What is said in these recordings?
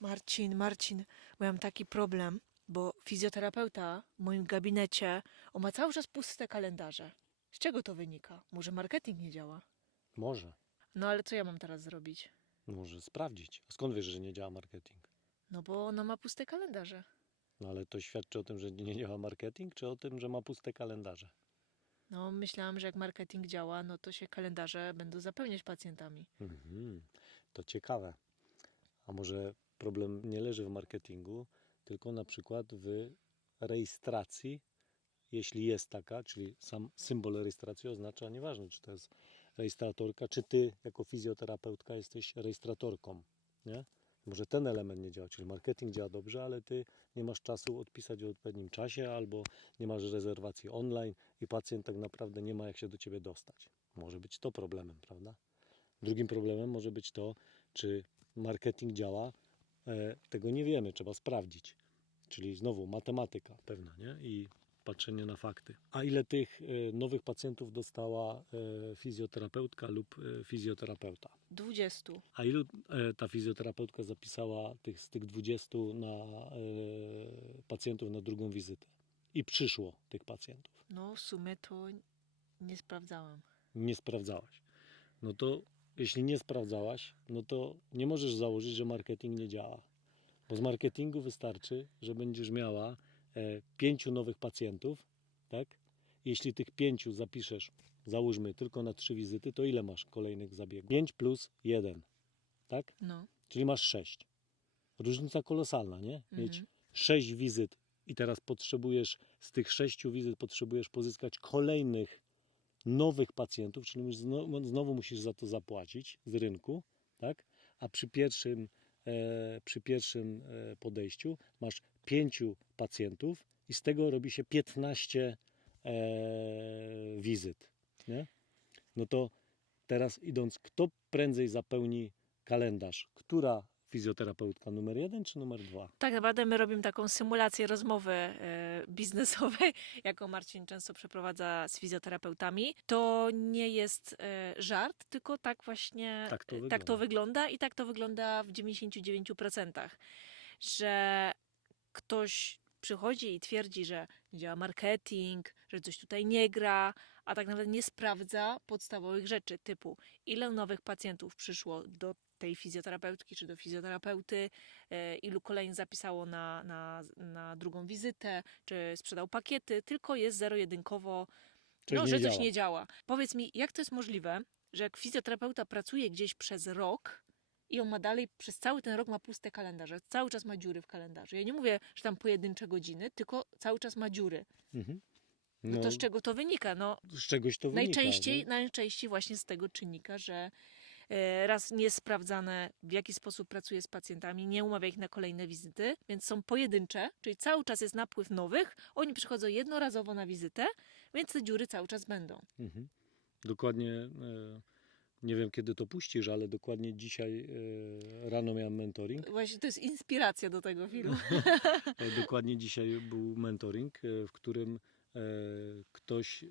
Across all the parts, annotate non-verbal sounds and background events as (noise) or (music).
Marcin, Marcin, mam taki problem, bo fizjoterapeuta w moim gabinecie on ma cały czas puste kalendarze. Z czego to wynika? Może marketing nie działa? Może. No ale co ja mam teraz zrobić? Może sprawdzić. A skąd wiesz, że nie działa marketing? No bo ona ma puste kalendarze. No ale to świadczy o tym, że nie działa marketing, czy o tym, że ma puste kalendarze? No myślałam, że jak marketing działa, no to się kalendarze będą zapełniać pacjentami. Mhm. To ciekawe. A może problem nie leży w marketingu, tylko na przykład w rejestracji, jeśli jest taka, czyli sam symbol rejestracji oznacza, nieważne czy to jest rejestratorka, czy ty jako fizjoterapeutka jesteś rejestratorką, nie? Może ten element nie działa, czyli marketing działa dobrze, ale ty nie masz czasu odpisać w odpowiednim czasie albo nie masz rezerwacji online i pacjent tak naprawdę nie ma jak się do ciebie dostać. Może być to problemem, prawda? Drugim problemem może być to, czy marketing działa. E, tego nie wiemy, trzeba sprawdzić. Czyli znowu matematyka pewna, nie? I patrzenie na fakty. A ile tych e, nowych pacjentów dostała e, fizjoterapeutka lub fizjoterapeuta? 20. A ilu ta fizjoterapeutka zapisała tych, z tych 20 na pacjentów na drugą wizytę? I przyszło tych pacjentów. No w sumie to nie sprawdzałam. nie sprawdzałaś. No to jeśli nie sprawdzałaś, no to nie możesz założyć, że marketing nie działa. Bo z marketingu wystarczy, że będziesz miała e, pięciu nowych pacjentów, tak? Jeśli tych pięciu zapiszesz, załóżmy tylko na trzy wizyty, to ile masz kolejnych zabiegów? 5 plus 1, tak? No. Czyli masz 6. Różnica kolosalna, nie? Mieć Mhm. 6 wizyt i teraz potrzebujesz, z tych 6 wizyt potrzebujesz pozyskać kolejnych nowych pacjentów, czyli znowu, musisz za to zapłacić z rynku, tak? A przy pierwszym, e, przy pierwszym e, podejściu masz 5 pacjentów i z tego robi się 15 e, wizyt, nie? No to teraz idąc, kto prędzej zapełni kalendarz? Która fizjoterapeutka numer jeden czy numer dwa? Tak naprawdę my robimy taką symulację rozmowy e, biznesowej, (laughs) jaką Marcin często przeprowadza z fizjoterapeutami. To nie jest e, żart, tylko tak właśnie Tak to e, wygląda. tak to wygląda i tak to wygląda w 99%, że ktoś przychodzi i twierdzi, że nie działa marketing, że coś tutaj nie gra, a tak naprawdę nie sprawdza podstawowych rzeczy typu ile nowych pacjentów przyszło do tej fizjoterapeutki czy do fizjoterapeuty, e, ilu kolejnych zapisało na, na, na drugą wizytę, czy sprzedał pakiety, tylko jest zero-jedynkowo, no, że działa. coś nie działa. Powiedz mi, jak to jest możliwe, że jak fizjoterapeuta pracuje gdzieś przez rok i on ma dalej, przez cały ten rok ma puste kalendarze, cały czas ma dziury w kalendarzu. Ja nie mówię, że tam pojedyncze godziny, tylko cały czas ma dziury. Mhm. No, to z czego to wynika? No, z czegoś to wynika. najczęściej, najczęściej właśnie z tego czynnika, że raz nie jest sprawdzane, w jaki sposób pracuje z pacjentami, nie umawia ich na kolejne wizyty, więc są pojedyncze, czyli cały czas jest napływ nowych, oni przychodzą jednorazowo na wizytę, więc te dziury cały czas będą. Mhm. Dokładnie, e, nie wiem kiedy to puścisz, ale dokładnie dzisiaj e, rano miałem mentoring. Właśnie to jest inspiracja do tego filmu. (laughs) E, Dokładnie dzisiaj był mentoring, e, w którym e, ktoś e,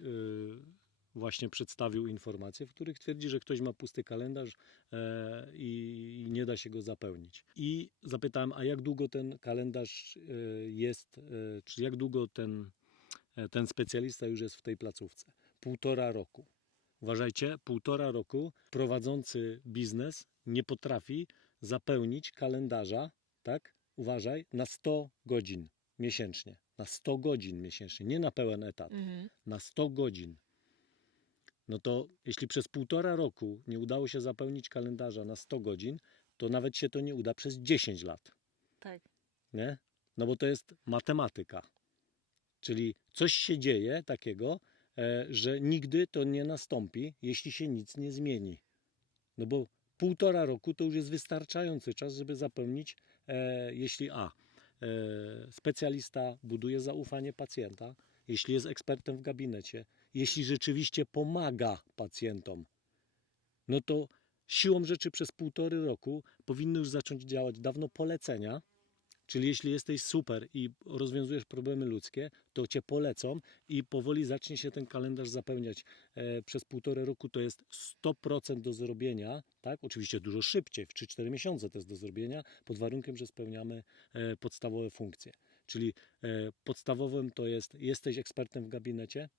właśnie przedstawił informacje, w których twierdzi, że ktoś ma pusty kalendarz e, i nie da się go zapełnić. I zapytałem, a jak długo ten kalendarz e, jest, e, czy jak długo ten, ten specjalista już jest w tej placówce? Półtora roku. Uważajcie, półtora roku prowadzący biznes nie potrafi zapełnić kalendarza, tak? Uważaj, na 100 godzin miesięcznie. Na 100 godzin miesięcznie, nie na pełen etat, Mhm. na 100 godzin. No to jeśli przez półtora roku nie udało się zapełnić kalendarza na 100 godzin, to nawet się to nie uda przez 10 lat. Tak. Nie? No bo to jest matematyka. Czyli coś się dzieje takiego, e, że nigdy to nie nastąpi, jeśli się nic nie zmieni. No bo półtora roku to już jest wystarczający czas, żeby zapełnić, e, jeśli A. E, specjalista buduje zaufanie pacjenta, jeśli jest ekspertem w gabinecie, jeśli rzeczywiście pomaga pacjentom, no to siłą rzeczy przez półtory roku powinny już zacząć działać dawno polecenia, Czyli jeśli jesteś super i rozwiązujesz problemy ludzkie, to cię polecą i powoli zacznie się ten kalendarz zapełniać. E, przez półtorej roku to jest 100% do zrobienia, tak? Oczywiście dużo szybciej, w 3-4 miesiące to jest do zrobienia, pod warunkiem, że spełniamy e, podstawowe funkcje. Czyli e, podstawowym to jest, jesteś ekspertem w gabinecie,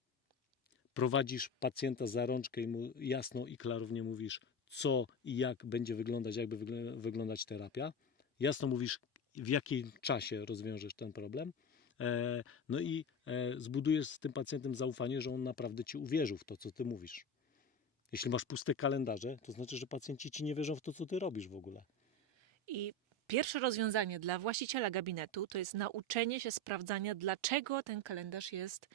prowadzisz pacjenta za rączkę i mu jasno i klarownie mówisz, co i jak będzie wyglądać, jakby wygl- wyglądać terapia. Jasno mówisz, w jakim czasie rozwiążesz ten problem. E, no i e, zbudujesz z tym pacjentem zaufanie, że on naprawdę ci uwierzył w to, co ty mówisz. Jeśli masz puste kalendarze, to znaczy, że pacjenci ci nie wierzą w to, co ty robisz w ogóle. I pierwsze rozwiązanie dla właściciela gabinetu to jest nauczenie się sprawdzania, dlaczego ten kalendarz jest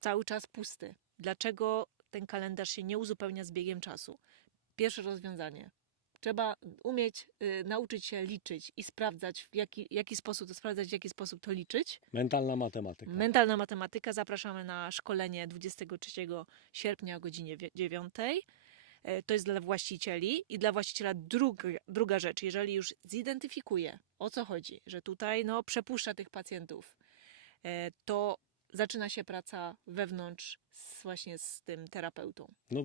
cały czas pusty. Dlaczego ten kalendarz się nie uzupełnia z biegiem czasu. Pierwsze rozwiązanie. Trzeba umieć y, nauczyć się liczyć i sprawdzać, w jaki, jaki sposób to sprawdzać, w jaki sposób to liczyć. Mentalna matematyka. Mentalna matematyka. Zapraszamy na szkolenie 23 sierpnia o godzinie wie- 9. E, To jest dla właścicieli i dla właściciela druga, druga rzecz. Jeżeli już zidentyfikuje o co chodzi, że tutaj no, przepuszcza tych pacjentów, e, to zaczyna się praca wewnątrz z, właśnie z tym terapeutą. No,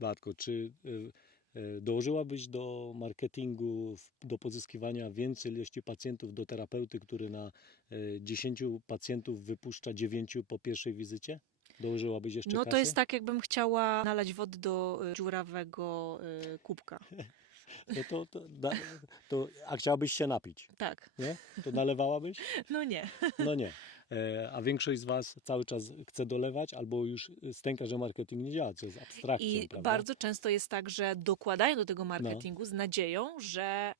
Bartko, czy y, y, dołożyłabyś do marketingu, do pozyskiwania więcej ilości pacjentów do terapeuty, który na y, 10 pacjentów wypuszcza 9 po pierwszej wizycie? Dołożyłabyś jeszcze No kasy? to jest tak, jakbym chciała nalać wody do e, dziurawego e, kubka. (laughs) No to, to, da, to, a chciałabyś się napić, Tak, nie? To nalewałabyś? no nie. No nie. E, a większość z Was cały czas chce dolewać albo już stęka, że marketing nie działa, co jest abstrakcją, I prawda? bardzo często jest tak, że dokładają do tego marketingu z nadzieją, że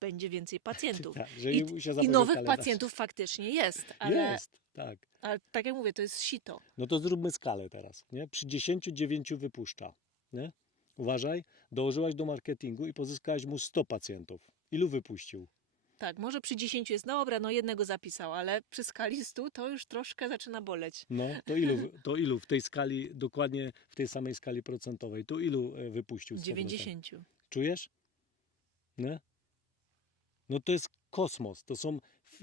będzie więcej (laughs) pacjentów. Tak, I, I nowych kalendarz. pacjentów faktycznie jest, ale, Jest, tak. ale tak jak mówię, to jest sito. No to zróbmy skalę teraz. Nie? Przy 10-9 wypuszcza. Nie? Uważaj, dołożyłaś do marketingu i pozyskałaś mu 100 pacjentów. Ilu wypuścił? Tak, może przy 10 jest dobra, no jednego zapisał, ale przy skali 100 to już troszkę zaczyna boleć. No, to ilu, to ilu w tej skali, dokładnie w tej samej skali procentowej, to ilu e, wypuścił? z powrotem? 90. Czujesz? Nie? No to jest kosmos. To są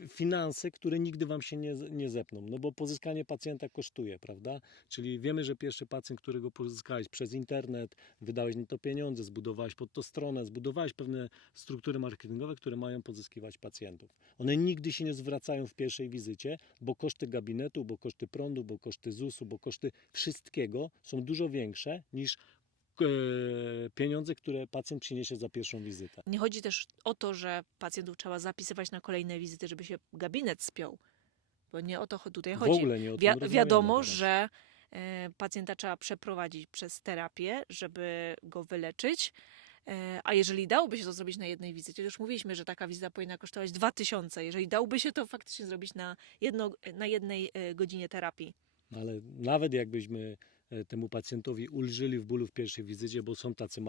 finanse, które nigdy wam się nie, nie zepną. No bo pozyskanie pacjenta kosztuje, prawda? Czyli wiemy, że pierwszy pacjent, którego pozyskałeś przez internet, wydałeś na to pieniądze, zbudowałeś pod to stronę, zbudowałeś pewne struktury marketingowe, które mają pozyskiwać pacjentów. One nigdy się nie zwracają w pierwszej wizycie, bo koszty gabinetu, bo koszty prądu, bo koszty ZUS-u, bo koszty wszystkiego są dużo większe niż pieniądze, które pacjent przyniesie za pierwszą wizytę. Nie chodzi też o to, że pacjentów trzeba zapisywać na kolejne wizyty, żeby się gabinet spiął, bo nie o to tutaj W chodzi. ogóle nie o tym Wi- wiadomo, teraz. że e, pacjenta trzeba przeprowadzić przez terapię, żeby go wyleczyć. E, A jeżeli dałoby się to zrobić na jednej wizycie, to już mówiliśmy, że taka wizyta powinna kosztować 2000. Jeżeli dałoby się to faktycznie zrobić na, jedno, na jednej e, godzinie terapii. Ale nawet jakbyśmy e, temu pacjentowi ulżyli w bólu w pierwszej wizycie, bo są tacy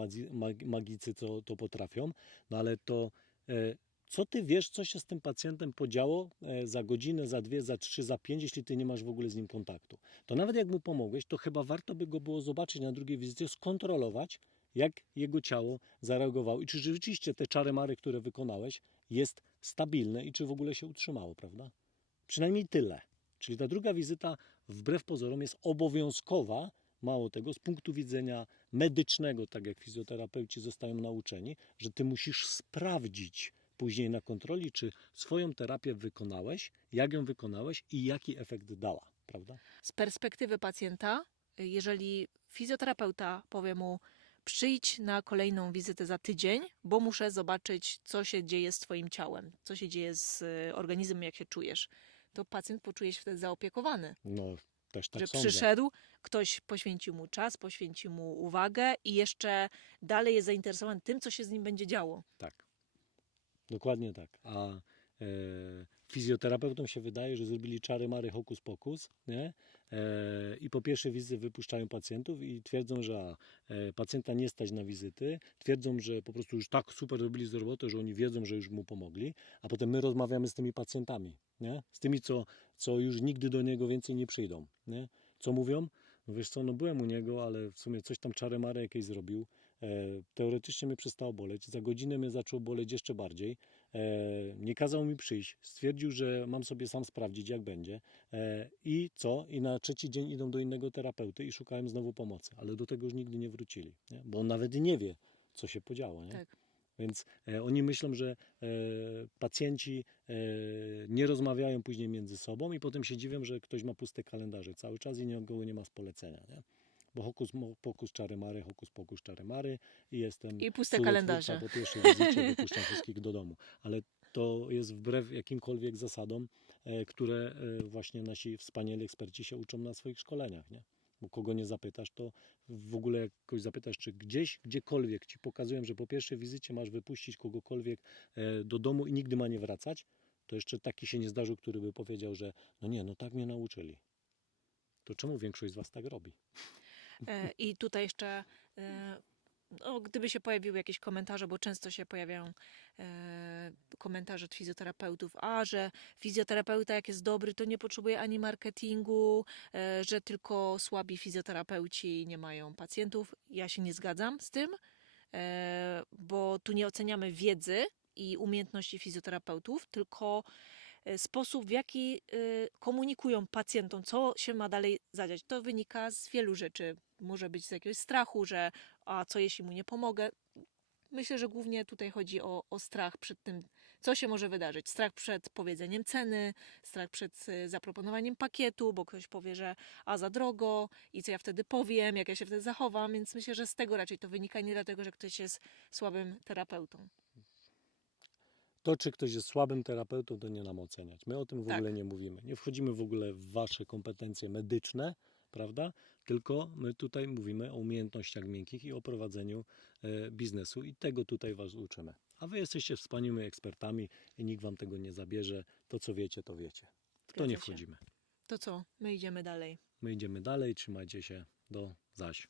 magicy, co to potrafią, no ale to e, co ty wiesz, co się z tym pacjentem podziało e, za godzinę, za dwie, za trzy, za pięć, jeśli ty nie masz w ogóle z nim kontaktu? To nawet jak mu pomogłeś, to chyba warto by go było zobaczyć na drugiej wizycie, skontrolować, jak jego ciało zareagowało i czy rzeczywiście te czary-mary, które wykonałeś, jest stabilne i czy w ogóle się utrzymało, prawda? Przynajmniej tyle. Czyli ta druga wizyta wbrew pozorom jest obowiązkowa, mało tego, z punktu widzenia medycznego, tak jak fizjoterapeuci zostają nauczeni, że ty musisz sprawdzić później na kontroli, czy swoją terapię wykonałeś, jak ją wykonałeś i jaki efekt dała, prawda? Z perspektywy pacjenta, jeżeli fizjoterapeuta powie mu, przyjdź na kolejną wizytę za tydzień, bo muszę zobaczyć, co się dzieje z Twoim ciałem, co się dzieje z organizmem, jak się czujesz, to pacjent poczuje się wtedy zaopiekowany. No, też tak że sądzę. przyszedł, ktoś poświęcił mu czas, poświęcił mu uwagę i jeszcze dalej jest zainteresowany tym, co się z nim będzie działo. Tak. Dokładnie tak. A e, fizjoterapeutom się wydaje, że zrobili czary mary hokus pokus, nie? E, I po pierwszej wizycie wypuszczają pacjentów i twierdzą, że e, pacjenta nie stać na wizyty, twierdzą, że po prostu już tak super robili z roboty, że oni wiedzą, że już mu pomogli, a potem my rozmawiamy z tymi pacjentami, nie? Z tymi, co, co już nigdy do niego więcej nie przyjdą, nie? Co mówią? No wiesz co, no byłem u niego, ale w sumie coś tam czary mary jakieś zrobił, E, Teoretycznie mnie przestało boleć, za godzinę mnie zaczęło boleć jeszcze bardziej. E, nie kazał mi przyjść, stwierdził, że mam sobie sam sprawdzić, jak będzie. E, I co? I na trzeci dzień idą do innego terapeuty i szukają znowu pomocy, ale do tego już nigdy nie wrócili, nie? bo on nawet nie wie, co się podziało. Nie? Tak. Więc e, oni myślą, że pacjenci nie rozmawiają później między sobą i potem się dziwią, że ktoś ma puste kalendarze cały czas i nikogo nie ma z polecenia. Nie? Bo hokus pokus czary mary, hokus pokus czary mary i jestem I puste kalendarze. Po pierwszej wizycie (laughs) wypuszczam wszystkich do domu. Ale to jest wbrew jakimkolwiek zasadom, e, które e, właśnie nasi wspaniali eksperci się uczą na swoich szkoleniach. Nie? Bo kogo nie zapytasz, to w ogóle jak kogoś zapytasz, czy gdzieś, gdziekolwiek ci pokazują, że po pierwszej wizycie masz wypuścić kogokolwiek e, do domu i nigdy ma nie wracać, to jeszcze taki się nie zdarzył, który by powiedział, że no nie, no tak mnie nauczyli. To czemu większość z was tak robi? E, I tutaj jeszcze, e, no, gdyby się pojawiły jakieś komentarze, bo często się pojawiają e, komentarze od fizjoterapeutów, a że fizjoterapeuta jak jest dobry, to nie potrzebuje ani marketingu, że tylko słabi fizjoterapeuci nie mają pacjentów. Ja się nie zgadzam z tym, bo tu nie oceniamy wiedzy i umiejętności fizjoterapeutów, tylko sposób, w jaki e, komunikują pacjentom, co się ma dalej zadziać. To wynika z wielu rzeczy. Może być z jakiegoś strachu, że a co jeśli mu nie pomogę. Myślę, że głównie tutaj chodzi o, o strach przed tym, co się może wydarzyć. Strach przed powiedzeniem ceny, strach przed e, zaproponowaniem pakietu, bo ktoś powie, że a za drogo i co ja wtedy powiem, jak ja się wtedy zachowam, więc myślę, że z tego raczej to wynika, nie dlatego, że ktoś jest słabym terapeutą. To, czy ktoś jest słabym terapeutą, to nie nam oceniać. My o tym w Tak. ogóle nie mówimy. Nie wchodzimy w ogóle w wasze kompetencje medyczne, prawda? Tylko my tutaj mówimy o umiejętnościach miękkich i o prowadzeniu e, biznesu i tego tutaj was uczymy. A wy jesteście wspaniałymi ekspertami i nikt wam tego nie zabierze. To, co wiecie, to wiecie. W to nie wchodzimy. To co? My idziemy dalej. My idziemy dalej, trzymajcie się. Do zaś.